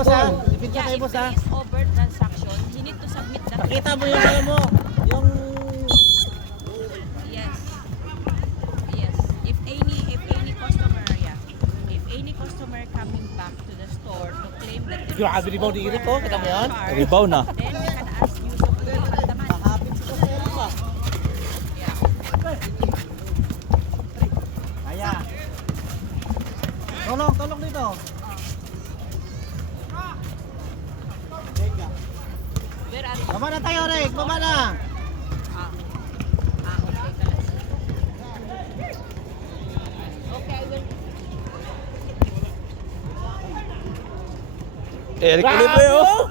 boss ha. Ipid ka Yeah, kayo if boss there ha. is over transaction, you need to submit that. Pakita mo yung ano mo. Yung... Yes. Yes. If any customer, yeah. If any customer coming back to the store to claim that there Grabe, is rebound ni Eric, oh. Kita mo yan? charge, Rebound na. then we can ask you to pay all the money. Hapit si boss Eric ah. Yeah. Kaya. Tulong dito. Where are you? Baba na tayo, Rick. Baba na. Okay, kalas. Okay, I will. Eric Ulibre oh.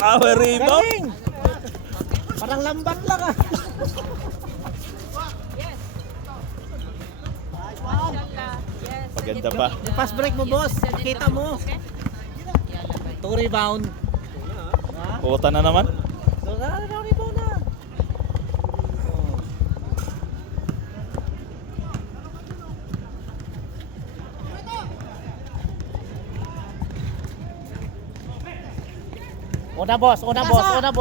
Power rebound. Galing. Parang lambat lang ah. Yes. Mashallah. Yes. Maganda pa. Yung fast break mo, boss. Kita mo. Okay? Yalla, bye. 2 rebound. Ha? Puta na naman. Rebound na. Una boss,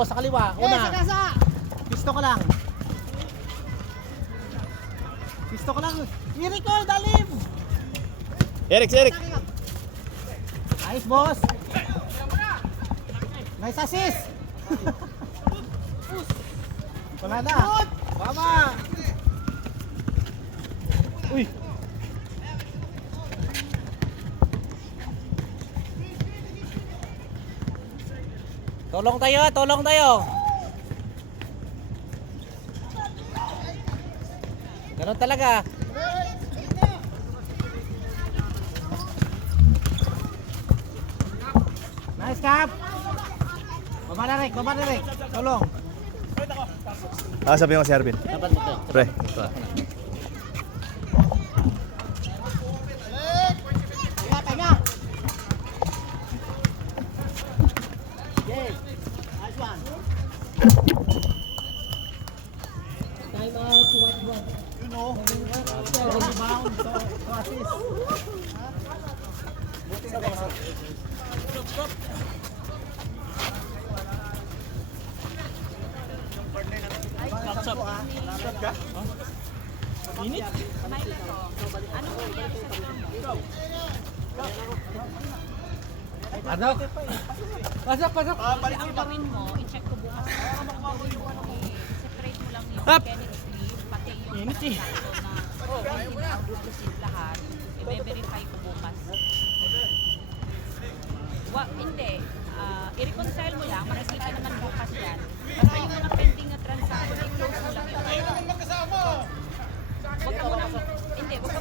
sa kaliwa. Una. Pisto ka lang. Eric, oh, dalim. Eric. Ayos, boss. Nice assist. Wala na. Mama. Uy. Tulong tayo. Ganun talaga. Nice cap. Baba na Rick. Tulong. Sabi mo si Arvin. Pre. Pahinga. Yes. Nice one. Time out, 1-1. You know. Rebound, so assist. Init. Mike, ano po nangyari sa phone mo? Pasok. Ang gawin mo, i-check ko bukas. Ang gawin mo, i-separate mo lang yung Kenneth Sleeve, pati yung transaction na hindi na receive lahat. I-verify ko bukas. Hindi. I-reconcile mo lang, makikita naman bukas yan. Basta yung mga pending na transaction, i-close mo lang yun. Huwag ka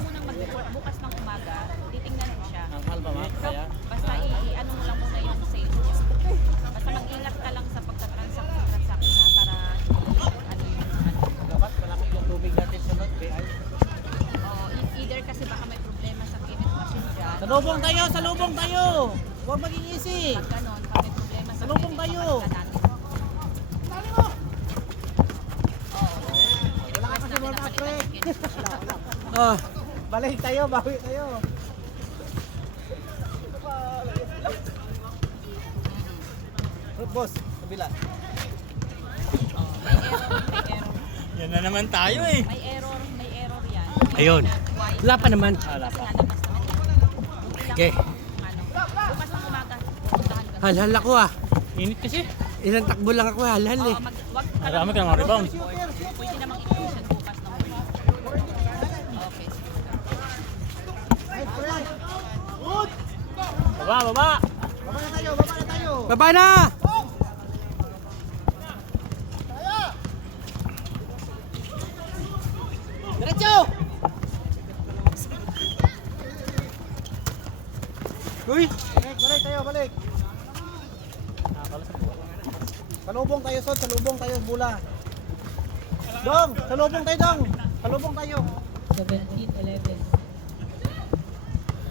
munang mag-report bukas ng umaga, titingnan mo siya. Basta i-ano mo lang muna yung sales niya. Basta mag-ingat ka lang sa pagka-transact ha, para ano yung Dapat malaki yung tubig natin sa lot. either kasi baka may problema sa payment machine dyan. Salubong tayo. Huwag maging easy. Pag ganon, pag may problema sa Salubong payment, tayo. papalitan natin. Wala ka kasi warm up, Rick. Ah. Balik tayo, bawi tayo. Boss, kabila. May error. Yan na naman tayo eh. May error yan. Ayun. Twice. Wala pa naman. Kasi lalabas naman yan. Okay. Bukas ng umaga, puntahan ka. Halhal ako ah. Init kasi. Ilang takbo lang ako halhal eh. Wag ka Marami kang rebound. Pwede namang i-close yan bukas ng umaga. Okay, sige. Baba. Baba na tayo. Baba na! Diretso! Uy! Balik. Salubong tayo, Sod. Salubong tayo, Bula. Dong! Salubong tayo, Dong! Salubong tayo. 17-11.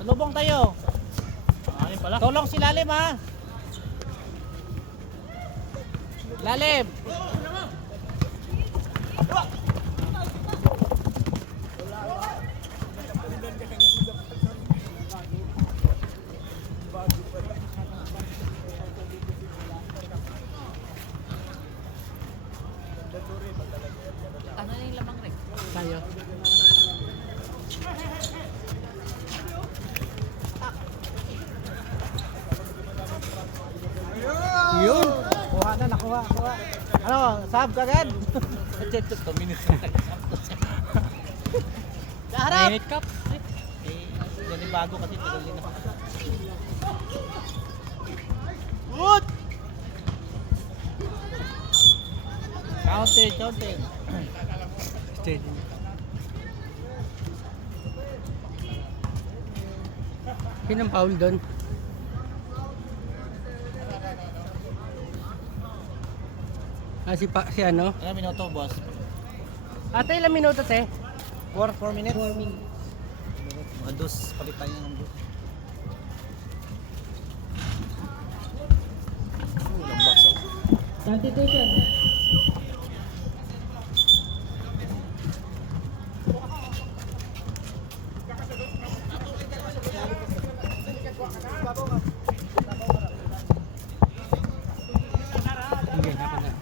Salubong tayo. Ayun pala. Tulong si Lalim, ha? Lalim! na, nakuha. Ano, sab kagad? Adyan to, 2 minutes. Harap! Minute cup. Yan yung bago kasi tagal din ako. Good! Counting. Steady. Sino ang foul doon? Si ano? Ilang minuto, boss? Ate, ilang minuto, te? 4 minutes? 4 minutes. Mga dos, palitan niya ng dos. Lambak sa Substitution. Hindi, ako na.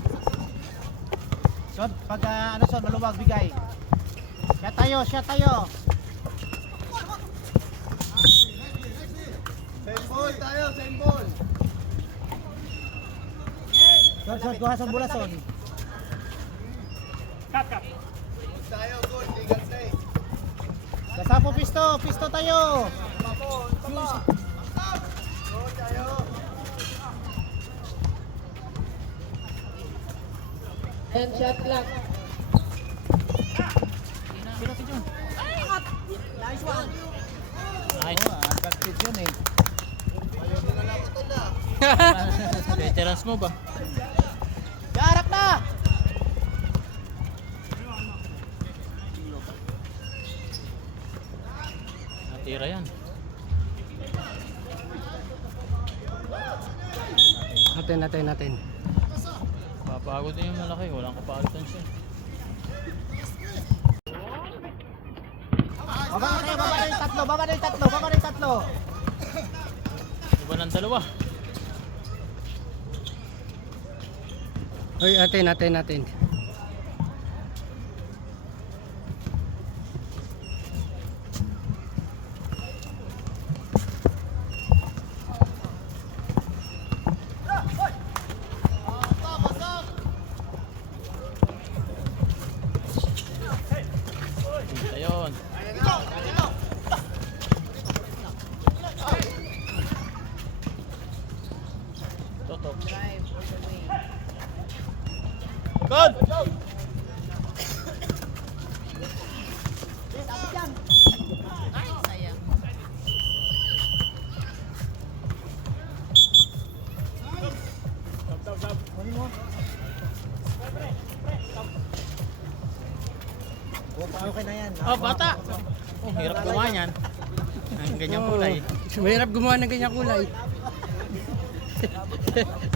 Son, pag ano son, maluwag bigay. Siya tayo. Same ball. Son, kuha sa bola, son. Kasapo pisto tayo. And shot clock. Nice. Practice yun eh. Veterans mo ba? Harap na! Natira yan. Natin. Papagod na yung malaki. Walang kapalitan siya. Baba na yung tatlo. Iba ng dalawa. Hoy, ate, natin. Ayun. Toto. Good! Okay na yan. Oh, bata! Oh, hirap gumawa yan. Ang ganyang kulay. Mahirap gumawa ng ganyang kulay.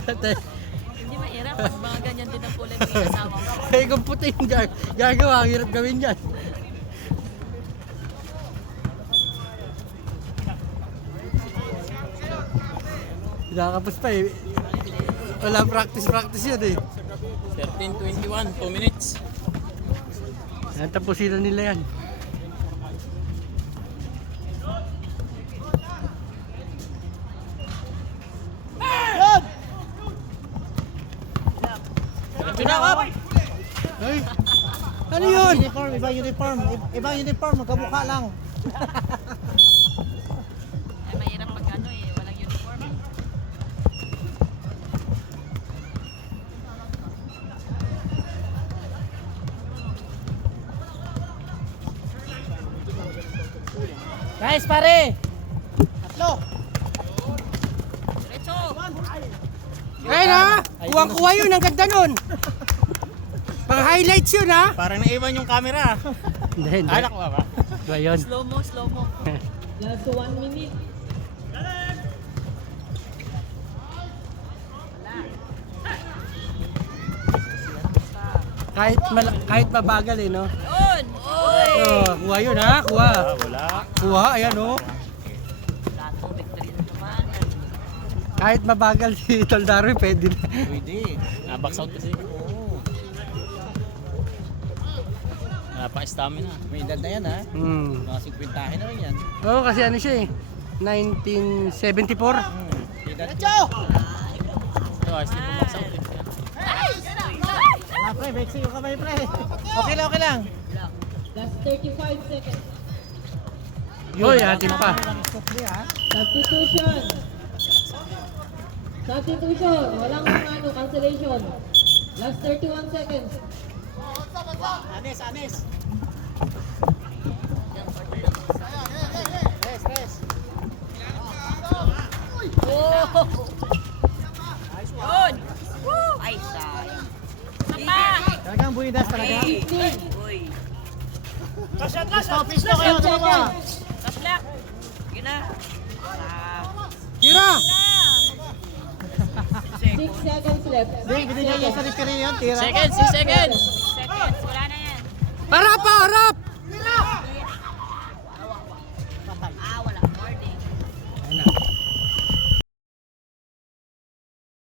Ate, Hindi mahirap. Mga ganyan din ang kulay ng kasama ko. ay kung puti yung gagawa, ang hirap gawin yan. Nakakapos pa eh. Wala practice yun eh. 13:21, 2 minutes. Tapusin na nila yan. Good! Pinakap! Ay, ano yun? Ibang uniform, magkamukha lang. Ay, mahirap pag ano eh. Walang uniform. Nice pare! Tatlo! Diretso! Ay na! Kuwang-kuha yun, ang ganda nun! Pang highlights yun ha! Parang naiwan yung camera. Hindi. Anak mo ba? Ba yun? Slow mo. Last 1 minute. Kahit mabagal eh, no? Yun! Oy! Oh, kuha yun ha, kuha. Wala. Kuha, ayan oh. Latong victory na naman. Kahit mabagal si Tol Darwin, pwede na. Pwede. Box out kasi. Oo. Wala pa stamina. May edad na yan ha. Mga 50 na rin yan. Oo, kasi ano siya eh. 1974. Edad. Ito, ayos din box out. Wala pre, Bexi yung kamay pre. Okay lang, okay lang. Last 35 seconds. Hoy, atin pa. Stop pre ha. Substitution. Substitution. Walang ano, cancellation. Last 31 seconds. Anis. Rest. Oh! Yun! Woo! Ay, sayang. Sapa! Talagang buidas talaga. 15. Uy! Pisto kayo, dalawa. Taslak! Sige na. Tira! 6 seconds left. Hindi, binigyan niya sa referee yun, tira. Seconds, 6 seconds. 6 seconds. Wala na yan. Para pa!